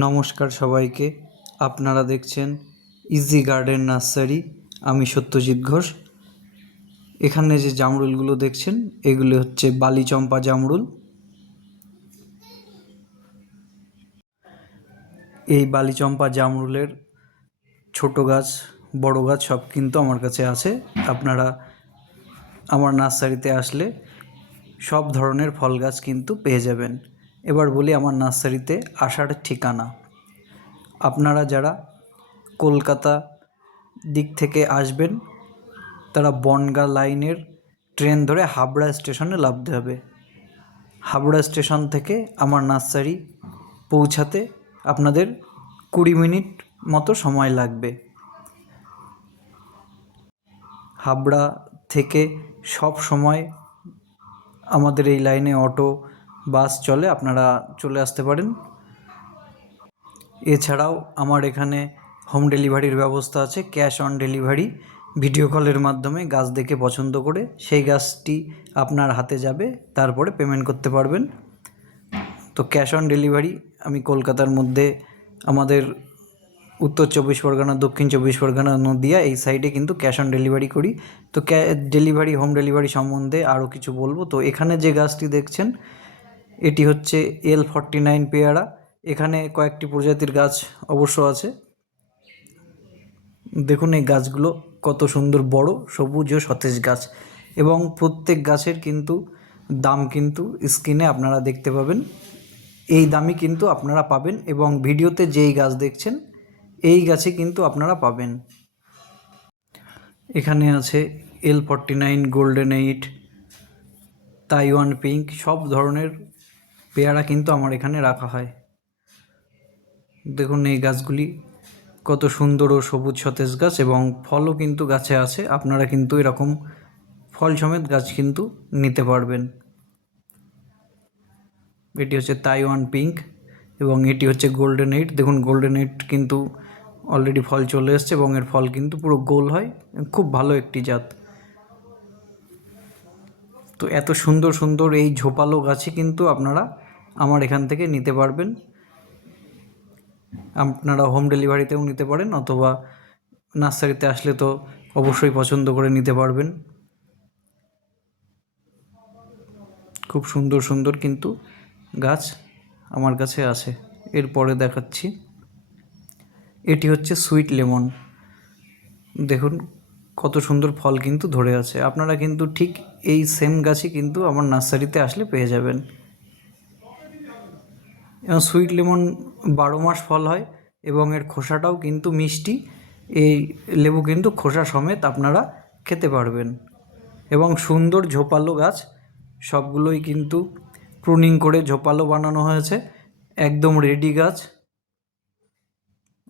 নমস্কার সবাইকে। আপনারা দেখছেন ইজি গার্ডেন নার্সারি আমি সত্যজিৎ ঘোষ। এখানে যে জামরুলগুলো দেখছেন, এগুলো হচ্ছে বালিচম্পা জামরুল। এই বালিচম্পা জামরুলের ছোট গাছ, বড় গাছ সব কিন্তু আমার কাছে আছে। আপনারা আমার নার্সারিতে আসলে সব ধরনের ফল গাছ কিন্তু পেয়ে যাবেন। এবার বলি আমার নার্সারিতে আসার ঠিকানা। আপনারা যারা কলকাতা দিক থেকে আসবেন, তারা বনগা লাইনের ট্রেন ধরে হাবড়া স্টেশনে নামতে হবে। হাবড়া স্টেশন থেকে আমার নার্সারি পৌঁছাতে আপনাদের কুড়ি মিনিট মতো সময় লাগবে। হাবড়া থেকে সব সময় আমাদের এই লাইনে অটো বাস চলে, আপনারা চলে আসতে পারেন। এছাড়াও আমার এখানে হোম ডেলিভারির ব্যবস্থা আছে ক্যাশ অন ডেলিভারি ভিডিও কলের মাধ্যমে গাছ দেখে পছন্দ করে, সেই গাছটি আপনার হাতে যাবে, তারপরে পেমেন্ট করতে পারবেন। তো ক্যাশ অন ডেলিভারি আমি কলকাতার মধ্যে আমাদের উত্তর চব্বিশ পরগনা, দক্ষিণ চব্বিশ পরগনা, নদিয়া, এই সাইডে কিন্তু ক্যাশ অন ডেলিভারি করি। তো ক্যা ডেলিভারি হোম ডেলিভারি সম্বন্ধে আরও কিছু বলব। তো এখানে যে গাছটি দেখছেন এটি হচ্ছে এল ফর্টি নাইন পেয়ারা। এখানে কয়েকটি প্রজাতির গাছ অবশ্য আছে। দেখুন এই গাছগুলো কত সুন্দর বড়, সবুজ ও সতেজ গাছ। এবং প্রত্যেক গাছের কিন্তু দাম কিন্তু স্ক্রিনে আপনারা দেখতে পাবেন। এই দামই কিন্তু আপনারা পাবেন এবং ভিডিওতে যেই গাছ দেখছেন, এই গাছে কিন্তু আপনারা পাবেন। এখানে আছে L forty nine golden eight Taiwan pink সব ধরনের পেয়ারা কিন্তু আমার এখানে রাখা হয়। দেখুন এই গাছগুলি, কত সুন্দর ও সবুজ সতেজ গাছ এবং ফলও কিন্তু গাছে আছে। আপনারা কিন্তু এরকম ফল সমেত গাছ কিন্তু নিতে পারবেন। এটি হচ্ছে তাইওয়ান পিঙ্ক এবং এটি হচ্ছে গোল্ডেন এইট। দেখুন গোল্ডেন এইট কিন্তু অলরেডি ফল চলে এসছে এবং এর ফল কিন্তু পুরো গোল হয়। খুব ভালো একটি জাত। তো এত সুন্দর সুন্দর এই ঝোপালো গাছে কিন্তু আপনারা আমার এখান থেকে নিতে পারবেন। আপনারা হোম ডেলিভারিতেও নিতে পারেন অথবা নার্সারিতে আসলে তো অবশ্যই পছন্দ করে নিতে পারবেন। খুব সুন্দর সুন্দর কিন্তু গাছ আমার কাছে আছে। এরপরে দেখাচ্ছি। এটি হচ্ছে সুইট লেমন দেখুন কত সুন্দর ফল কিন্তু ধরে আছে। আপনারা কিন্তু ঠিক এই সেম গাছই কিন্তু আমার নার্সারিতে আসলে পেয়ে যাবেন। এবং সুইট লেমন বারো মাস ফল হয় এবং এর খোসাটাও কিন্তু মিষ্টি। এই লেবু কিন্তু খোসা সমেত আপনারা খেতে পারবেন। এবং সুন্দর ঝোপালো গাছ, সবগুলোই কিন্তু প্রুনিং করে ঝোপালো বানানো হয়েছে। একদম রেডি গাছ।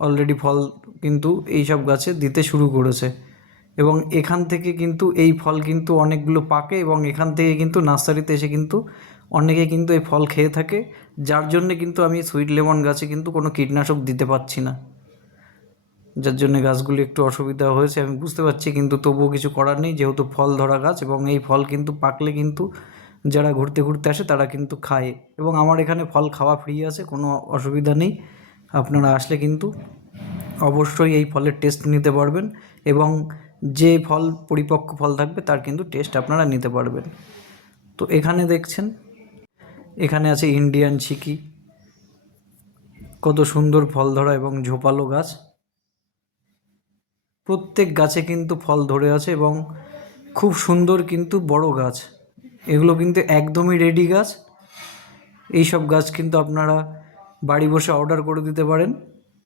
অলরেডি ফল কিন্তু এই সব গাছে দিতে শুরু করেছে। এবং এখান থেকে কিন্তু এই ফল কিন্তু অনেকগুলো পাকে এবং এখান থেকে কিন্তু নার্সারিতে এসে কিন্তু অনেকে কিন্তু এই ফল খেয়ে থাকে, যার জন্যে কিন্তু আমি সুইট লেমন গাছে কিন্তু কোনো কীটনাশক দিতে পারছি না। যার জন্য গাছগুলি একটু অসুবিধা হয়েছে, আমি বুঝতে পারছি কিন্তু তবুও কিছু করার নেই, যেহেতু ফল ধরা গাছ এবং এই ফল কিন্তু পাকলে কিন্তু যারা ঘুরতে ঘুরতে আসে তারা কিন্তু খায় এবং আমার এখানে ফল খাওয়া ফ্রি আছে, কোনো অসুবিধা নেই। আপনারা আসলে কিন্তু অবশ্যই এই ফলের টেস্ট নিতে পারবেন এবং যে ফল, পরিপক্ক ফল থাকবে তার কিন্তু টেস্ট আপনারা নিতে পারবেন। তো এখানে দেখছেন, এখানে আছে ইন্ডিয়ান চিকি কত সুন্দর ফল ধরা এবং ঝোপালো গাছ। প্রত্যেক গাছে কিন্তু ফল ধরে আছে এবং খুব সুন্দর কিন্তু বড় গাছ। এগুলো কিন্তু একদমই রেডি গাছ। এই সব গাছ কিন্তু আপনারা বাড়ি বসে অর্ডার করে দিতে পারেন।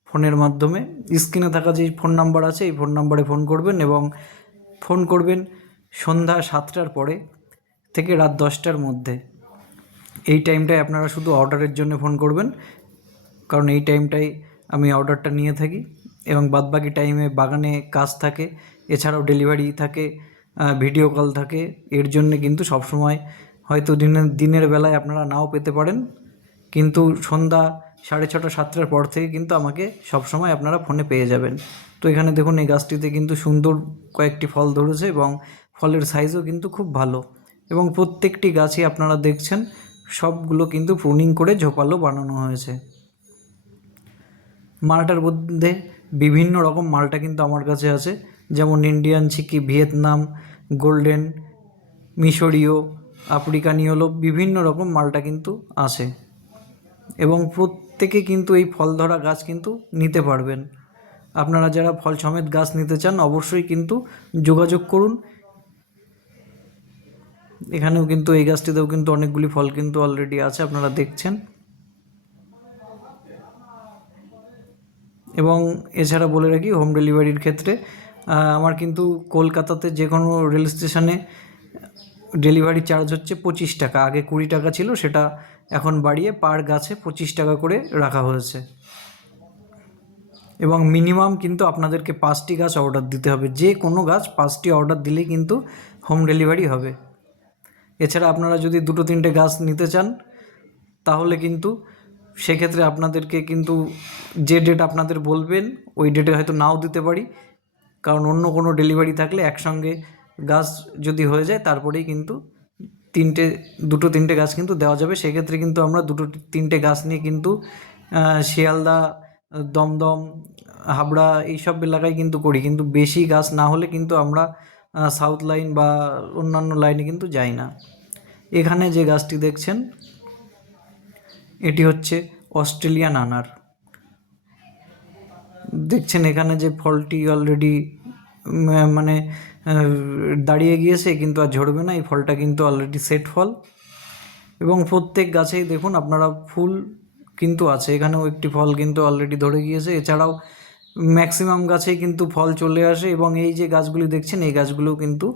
ফোনের মাধ্যমে। স্ক্রিনে থাকা যে ফোন নাম্বার আছে, এই ফোন নাম্বারে ফোন করবেন এবং ফোন করবেন সন্ধ্যা সাতটার পরে থেকে রাত দশটার মধ্যে। এই টাইমটায় আপনারা শুধু অর্ডারের জন্য ফোন করবেন, কারণ এই টাইমটাই আমি অর্ডারটা নিয়ে থাকি এবং বাদবাকি টাইমে বাগানে কাজ থাকে, এছাড়াও ডেলিভারি থাকে ভিডিও কল থাকে। এর জন্য কিন্তু সবসময় হয়তো দিনের দিনের বেলায় আপনারা নাও পেতে পারেন। কিন্তু সন্ধ্যা সাড়ে ছটা, সাতটার পর থেকে কিন্তু আমাকে সবসময় আপনারা ফোনে পেয়ে যাবেন। তো এখানে দেখুন, এই গাছটিতে কিন্তু সুন্দর কয়েকটি ফল ধরেছে এবং ফলের সাইজও কিন্তু খুব ভালো। এবং প্রত্যেকটি গাছই আপনারা দেখছেন, সবগুলো কিন্তু প্রুনিং করে ঝোপালো বানানো হয়েছে। মালটার মধ্যে বিভিন্ন রকম মালটা কিন্তু আমার কাছে আছে। যেমন ইন্ডিয়ান চিকি ভিয়েতনাম গোল্ডেন মিশরীয় আফ্রিকানি হলো বিভিন্ন রকম মালটা কিন্তু আছে। এবং প্রত্যেকে কিন্তু এই ফল ধরা গাছ কিন্তু নিতে পারবেন। আপনারা যারা ফল সমেত গাছ নিতে চান, অবশ্যই কিন্তু যোগাযোগ করুন। এখানেও কিন্তু, এই গাছটিতেও কিন্তু অনেকগুলি ফল কিন্তু অলরেডি আছে, আপনারা দেখছেন। এবং এছাড়া বলে রাখি হোম ডেলিভারির ক্ষেত্রে আমার কিন্তু কলকাতাতে যে কোনো রেল স্টেশনে ডেলিভারি চার্জ হচ্ছে পঁচিশ টাকা। আগে কুড়ি টাকা ছিল, সেটা এখন বাড়িয়ে পার গাছে পঁচিশ টাকা করে রাখা হয়েছে। এবং মিনিমাম কিন্তু আপনাদেরকে পাঁচটি গাছ অর্ডার দিতে হবে। যে কোনো গাছ পাঁচটি অর্ডার দিলেই কিন্তু হোম ডেলিভারি হবে। এছাড়া আপনারা যদি দুটো তিনটে গাছ নিতে চান, তাহলে কিন্তু সেক্ষেত্রে আপনাদেরকে কিন্তু যে ডেট আপনাদের বলবেন, ওই ডেটে হয়তো নাও দিতে পারি। কারণ অন্য কোনো ডেলিভারি থাকলে একসঙ্গে গাছ যদি হয়ে যায়, তারপরেই কিন্তু তিনটে, দুটো তিনটে গাছ কিন্তু দেওয়া যাবে। সেক্ষেত্রে কিন্তু আমরা দুটো তিনটে গাছ নিয়ে কিন্তু শিয়ালদা, দমদম, হাবড়া এইসব এলাকায় কিন্তু করি। কিন্তু বেশি গাছ না হলে কিন্তু আমরা সাউথ লাইন বা অন্যান্য লাইনে কিন্তু যাই না। এখানে যে গাছটি দেখছেন, এটি হচ্ছে অস্ট্রেলিয়ান আনার। দেখছেন এখানে যে ফলটি অলরেডি মানে দাঁড়িয়ে গিয়েছে কিন্তু আর ঝরবে না, এই ফলটা কিন্তু অলরেডি সেট ফল। এবং প্রত্যেক গাছেই দেখুন আপনারা ফুল কিন্তু আছে, এখানেও একটি ফল কিন্তু অলরেডি ধরে গিয়েছে। এছাড়াও ম্যাক্সিমাম গাছেই কিন্তু ফল চলে আসে এবং এই যে গাছগুলি দেখছেন, এই গাছগুলো কিন্তু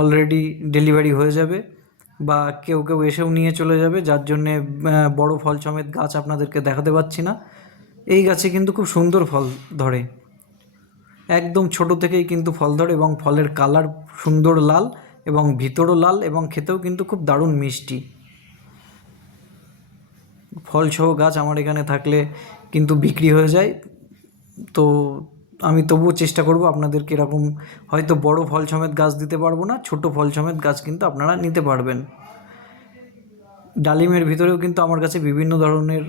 অলরেডি ডেলিভারি হয়ে যাবে বা কেউ কেউ এসেও নিয়ে চলে যাবে, যার জন্যে বড় ফল সমেত গাছ আপনাদেরকে দেখাতে পাচ্ছি না। এই গাছে কিন্তু খুব সুন্দর ফল ধরে। একদম ছোট থেকেই কিন্তু ফল ধরে এবং ফলের কালার সুন্দর লাল এবং ভিতরও লাল এবং খেতেও কিন্তু খুব দারুণ মিষ্টি। ফলসহ গাছ আমার এখানে থাকলে কিন্তু বিক্রি হয়ে যায়। তো আমি তবুও চেষ্টা করব আপনাদেরকে এরকম হয়তো বড় ফল সমেত গাছ দিতে পারব না, ছোট ফল সমেত গাছ কিন্তু আপনারা নিতে পারবেন। ডালিমের ভিতরেও কিন্তু আমার কাছে বিভিন্ন ধরনের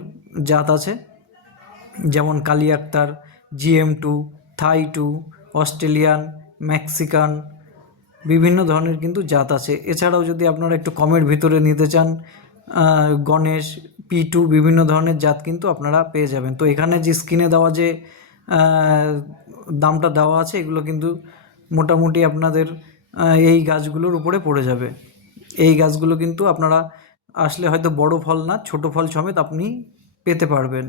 জাত আছে। যেমন কালি Akter GM two Thai two Australian, Mexican, বিভিন্ন ধরনের কিন্তু জাত আছে। এছাড়াও যদি আপনারা একটু কমের ভিতরে নিতে চান গণেশ পি টু বিভিন্ন ধরনের জাত কিন্তু আপনারা পেয়ে যাবেন। তো এখানে যে স্ক্রিনে দেওয়া যে দামটা দেওয়া আছে, এগুলো কিন্তু মোটামুটি আপনাদের এই গাছগুলোর উপরে পড়ে যাবে। এই গাছগুলো কিন্তু আপনারা আসলে হয়তো বড় ফল না, ছোট ফল সমেত আপনি পেতে পারবেন।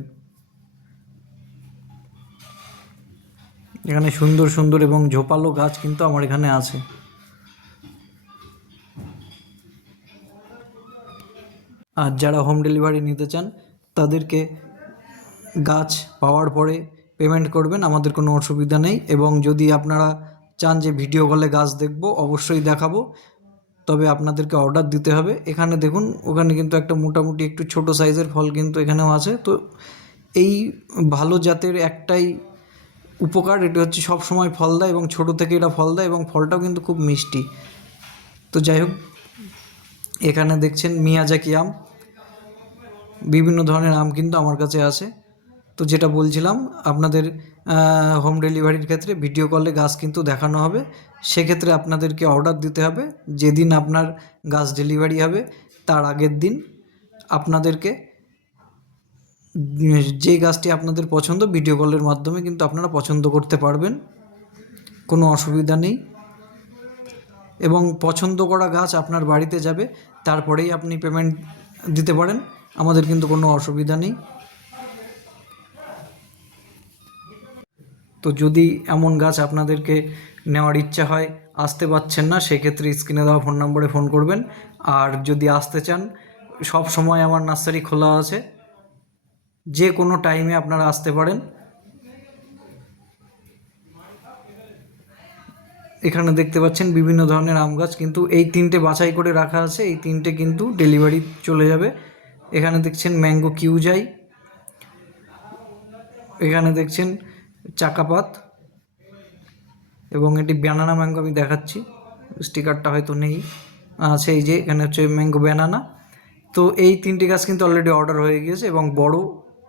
এখানে সুন্দর সুন্দর এবং ঝোপালো গাছ কিন্তু আমার এখানে আছে। আর যারা হোম ডেলিভারি নিতে চান, তাদেরকে গাছ পাওয়ার পরে পেমেন্ট করবেন, আমাদের কোনো অসুবিধা নেই। এবং যদি আপনারা চান যে ভিডিও কলে গাছ দেখব, অবশ্যই দেখাবো। তবে আপনাদেরকে অর্ডার দিতে হবে। এখানে দেখুন, ওখানে কিন্তু একটা মোটামুটি একটু ছোট সাইজের ফল কিন্তু এখানেও আছে। তো এই ভালো জাতের একটাই উপকার, এটি হচ্ছে সব সময় ফল দেয় এবং ছোট থেকে এটা ফল দেয় এবং ফলটাও কিন্তু খুব মিষ্টি। তো যাই হোক, এখানে দেখছেন মিয়াজাকি আম। বিভিন্ন ধরনের আম কিন্তু আমার কাছে আছে। তো যেটা বলছিলাম, আপনাদের হোম ডেলিভারির ক্ষেত্রে ভিডিও কলে গাছ কিন্তু দেখানো হবে। সেক্ষেত্রে আপনাদেরকে অর্ডার দিতে হবে। যেদিন আপনার গাছ ডেলিভারি হবে, তার আগের দিন আপনাদেরকে যে গাছটি আপনাদের পছন্দ ভিডিও কলের মাধ্যমে কিন্তু আপনারা পছন্দ করতে পারবেন। কোনো অসুবিধা নেই। এবং পছন্দ করা গাছ আপনার বাড়িতে যাবে, তারপরেই আপনি পেমেন্ট দিতে পারেন। আমাদের কিন্তু কোনো অসুবিধা নেই। তো যদি এমন গাছ আপনাদেরকে নেওয়ার ইচ্ছা হয়, আসতে পারছেন না, সেক্ষেত্রে স্ক্রিনে দেওয়া ফোন নম্বরে ফোন করবেন। আর যদি আসতে চান, সব সময় আমার নার্সারি খোলা আছে। যে কোনো টাইমে আপনারা আসতে পারেন। এখানে দেখতে পাচ্ছেন বিভিন্ন ধরনের আম গাছ, কিন্তু এই তিনটে বাছাই করে রাখা আছে। এই তিনটে কিন্তু ডেলিভারি চলে যাবে। এখানে দেখছেন ম্যাঙ্গো কিউজাই এখানে দেখছেন চাকাপাত, এবং এটি ব্যানানা ম্যাঙ্গো আমি দেখাচ্ছি। স্টিকারটা হয়তো নেই। আছে এই যে, এখানে হচ্ছে ম্যাঙ্গো ব্যানানা তো এই তিনটি গাছ কিন্তু অলরেডি অর্ডার হয়ে গিয়েছে, এবং বড়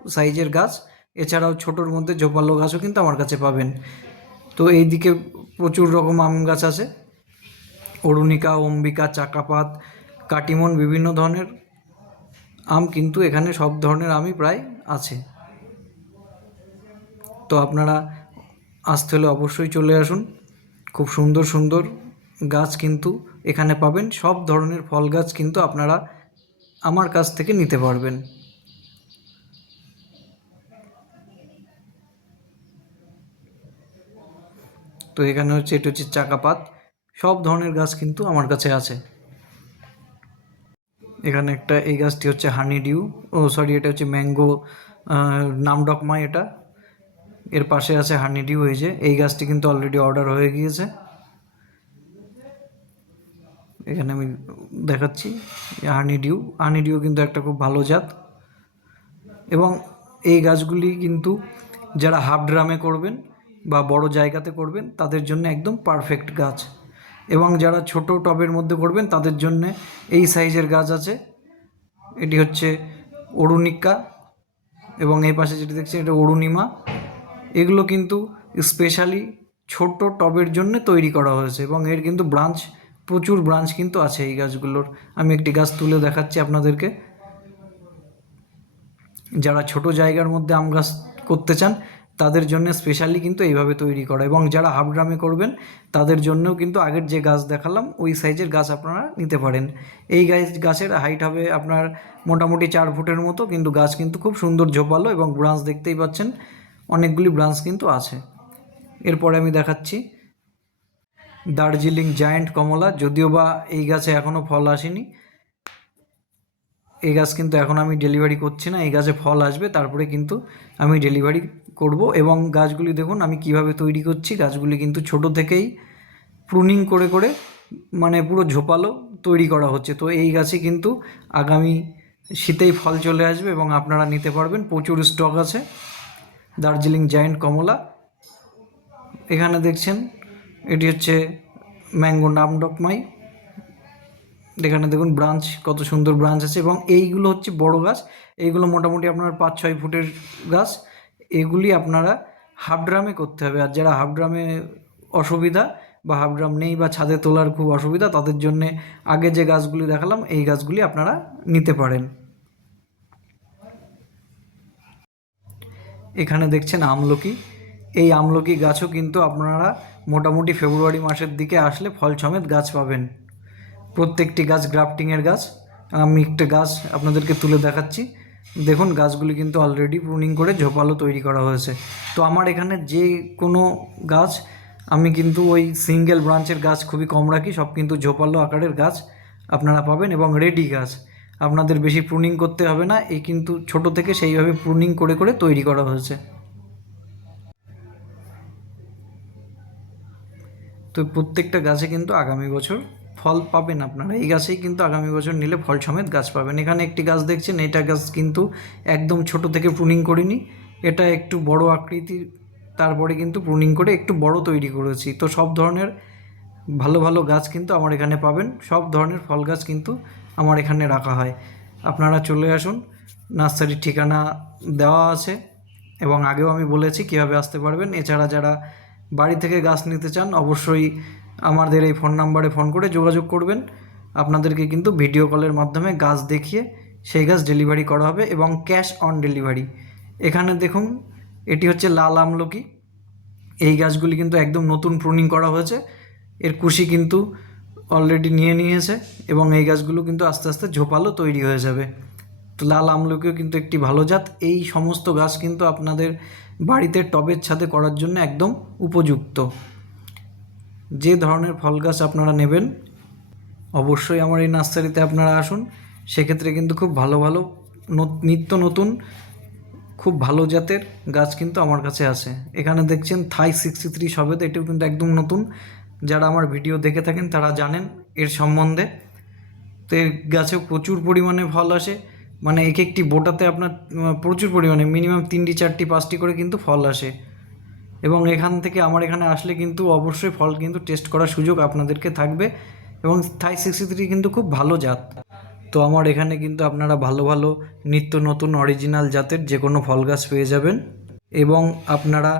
সাইজের গাছ। এছাড়াও ছোটোর মধ্যে ঝোপালো গাছও কিন্তু আমার কাছে পাবেন। তো এইদিকে প্রচুর রকম আম গাছ আছে। অরুণিকা, অম্বিকা, চাকাপাত, কাটিমন বিভিন্ন ধরনের আম কিন্তু এখানে সব ধরনের আমই প্রায় আছে। তো আপনারা আসতে হলে অবশ্যই চলে আসুন। খুব সুন্দর সুন্দর গাছ কিন্তু এখানে পাবেন। সব ধরনের ফল গাছ কিন্তু আপনারা আমার কাছ থেকে নিতে পারবেন। তো এখানে হচ্ছে এটা হচ্ছে চাকাপাত। সব ধরনের গাছ কিন্তু আমার কাছে আছে। এখানে একটা, এই গাছটি হচ্ছে হানি ডিউ ও সরি এটা হচ্ছে ম্যাঙ্গো নামডকমা এটা। এর পাশে আছে হানি ডিউ এই যে। এই গাছটি কিন্তু অলরেডি অর্ডার হয়ে গিয়েছে। এখানে আমি দেখাচ্ছি হানি ডিউ হানি ডিউ কিন্তু একটা খুব ভালো জাত। এবং এই গাছগুলি কিন্তু যারা হাফ ড্রামে করবেন বা বড় জায়গাতে করবেন, তাদের জন্য একদম পারফেক্ট গাছ। এবং যারা ছোট টবের মধ্যে করবেন, তাদের জন্য এই সাইজের গাছ আছে। এটি হচ্ছে অরুণিকা এবং এই পাশে যেটি দেখছেন, এটা অরুণিমা। এগুলো কিন্তু স্পেশালি ছোট টবের জন্য তৈরি করা হয়েছে এবং এর কিন্তু ব্রাঞ্চ প্রচুর ব্রাঞ্চ কিন্তু আছে এই গাছগুলোর। আমি একটি গাছ তুলে দেখাচ্ছি আপনাদেরকে। যারা ছোট জায়গার মধ্যে আম গাছ করতে চান তাদের জন্য স্পেশালি কিন্তু এইভাবে তৈরি করা। এবং যারা হাফ ড্রামে করবেন, তাদের জন্যও কিন্তু আগের যে গাছ দেখালাম, ওই সাইজের গাছ আপনারা নিতে পারেন। এই গাছ, গাছের হাইট হবে আপনার মোটামুটি চার ফুটের মতো, কিন্তু গাছ কিন্তু খুব সুন্দর ঝোপালো এবং ব্রাঞ্চ দেখতেই পাচ্ছেন, অনেকগুলি ব্রাঞ্চ কিন্তু আছে। এরপরে আমি দেখাচ্ছি দার্জিলিং জায়ান্ট কমলা, যদিও বা এই গাছে এখনও ফল আসেনি এই গাছ কিন্তু এখন আমি ডেলিভারি করছি না, এই গাছে ফল আসবে, তারপরে কিন্তু আমি ডেলিভারি করব এবং গাছগুলি দেখুন আমি কীভাবে তৈরি করছি, গাছগুলি কিন্তু ছোট থেকেই প্রুনিং করে করে মানে পুরো ঝোপালো তৈরি করা হচ্ছে। তো এই গাছে কিন্তু আগামী শীতেই ফল চলে আসবে এবং আপনারা নিতে পারবেন, প্রচুর স্টক আছে। দার্জিলিং জায়েন্ট কমলা, এখানে দেখছেন, এটি হচ্ছে ম্যাঙ্গো নামডকমাই এখানে দেখুন ব্রাঞ্চ কত সুন্দর ব্রাঞ্চ আছে এবং এইগুলো হচ্ছে বড় গাছ। এইগুলো মোটামুটি আপনার পাঁচ, ছয় ফুটের গাছ। এগুলি আপনারা হাফ ড্রামে করতে হবে। আর যারা হাফ ড্রামে অসুবিধা বা হাফ ড্রাম নেই বা ছাদে তোলার খুব অসুবিধা, তাদের জন্যে আগে যে গাছগুলি দেখালাম, এই গাছগুলি আপনারা নিতে পারেন। এখানে দেখছেন আমলকি। এই আমলকি গাছও কিন্তু আপনারা মোটামুটি ফেব্রুয়ারি মাসের দিকে আসলে ফল সমেত গাছ পাবেন। প্রত্যেকটি গাছ গ্রাফটিংয়ের গাছ। আমি একটা গাছ আপনাদেরকে তুলে দেখাচ্ছি। দেখুন, গাছগুলি কিন্তু অলরেডি প্রুনিং করে ঝোপালো তৈরি করা হয়েছে। তো আমার এখানে যে কোনো গাছ, আমি কিন্তু ওই সিঙ্গেল ব্রাঞ্চের গাছ খুবই কম রাখি। সব কিন্তু ঝোপালো আকারের গাছ আপনারা পাবেন এবং রেডি গাছ। আপনাদের বেশি প্রুনিং করতে হবে না, এই কিন্তু ছোট থেকে সেইভাবে প্রুনিং করে করে তৈরি করা হয়েছে। তো প্রত্যেকটা গাছে কিন্তু আগামী বছর ফল পাবেন আপনারা। এই গাছেই কিন্তু আগামী বছর নিলে ফল সমেত গাছ পাবেন। এখানে একটি গাছ দেখছেন, এটা গাছ কিন্তু একদম ছোট থেকে প্রুনিং করিনি। এটা একটু বড় আকৃতির তারপরে কিন্তু প্রুনিং করে একটু বড় তৈরি করেছি। তো সব ধরনের ভালো ভালো গাছ কিন্তু আমার এখানে পাবেন। সব ধরনের ফল গাছ কিন্তু আমার এখানে রাখা হয়। আপনারা চলে আসুন, নার্সারির ঠিকানা দেওয়া আছে এবং আগেও আমি বলেছি কীভাবে আসতে পারবেন। এছাড়া যারা বাড়ি থেকে গাছ নিতে চান, অবশ্যই আমাদের এই ফোন নাম্বারে ফোন করে যোগাযোগ করবেন। আপনাদেরকে কিন্তু ভিডিও কলের মাধ্যমে গাছ দেখিয়ে সেই গাছ ডেলিভারি করা হবে এবং ক্যাশ অন ডেলিভারি। এখানে দেখুন, এটি হচ্ছে লাল আমলকি। এই গাছগুলি কিন্তু একদম নতুন প্রুনিং করা হয়েছে। এর কুশি কিন্তু অলরেডি নিয়ে নিয়েছে এবং এই গাছগুলো কিন্তু আস্তে আস্তে ঝোপালো তৈরি হয়ে যাবে। তো লাল আমলকিও কিন্তু একটি ভালো জাত। এই সমস্ত গাছ কিন্তু আপনাদের বাড়িতে টবের ছাদে করার জন্য একদম উপযুক্ত। যে ধরনের ফল গাছ আপনারা নেবেন, অবশ্যই আমার এই নার্সারিতে আপনারা আসুন। সেক্ষেত্রে কিন্তু খুব ভালো ভালো নিত্য নতুন, খুব ভালো জাতের গাছ কিন্তু আমার কাছে আছে। এখানে দেখছেন থাই সিক্সটি থ্রি সবেদ এটিও কিন্তু একদম নতুন। যারা আমার ভিডিও দেখে থাকেন তারা জানেন এর সম্বন্ধে। তো এর গাছেও প্রচুর পরিমাণে ফল আসে। মানে এক একটি বোটাতে আপনার, প্রচুর পরিমাণে, মিনিমাম তিনটি, চারটি, পাঁচটি করে কিন্তু ফল আসে। এবং এখান থেকে আমার এখানে আসলে কিন্তু অবশ্যই ফল কিন্তু টেস্ট করার সুযোগ আপনাদেরকে থাকবে এবং থাই সিক্সটি থ্রি কিন্তু খুব ভালো জাত। তো আমার এখানে কিন্তু আপনারা ভালো ভালো নিত্য নতুন অরিজিনাল জাতের যে কোনো ফল গাছ পেয়ে যাবেন এবং আপনারা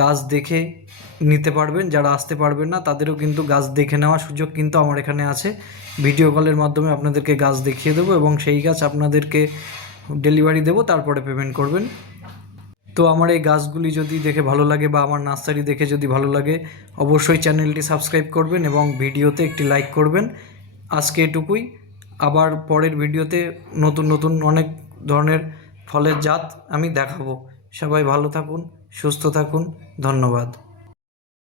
গাছ দেখে নিতে পারবেন, যারা আসতে পারবেন না তাদেরও কিন্তু গাছ দেখে নেওয়ার সুযোগ কিন্তু আমার এখানে আছে। ভিডিও কলের মাধ্যমে আপনাদেরকে গাছ দেখিয়ে দেবো এবং সেই গাছ আপনাদেরকে ডেলিভারি দেবো, তারপরে পেমেন্ট করবেন। তো আমার এই গাছগুলি যদি দেখে ভালো লাগে বা আমার নার্সারি দেখে যদি ভালো লাগে, অবশ্যই চ্যানেলটি সাবস্ক্রাইব করবেন এবং ভিডিওতে একটি লাইক করবেন। আজকে এটুকুই। আবার পরের ভিডিওতে নতুন নতুন অনেক ধরনের ফলের জাত আমি দেখাবো। সবাই ভালো থাকুন, সুস্থ থাকুন। ধন্যবাদ।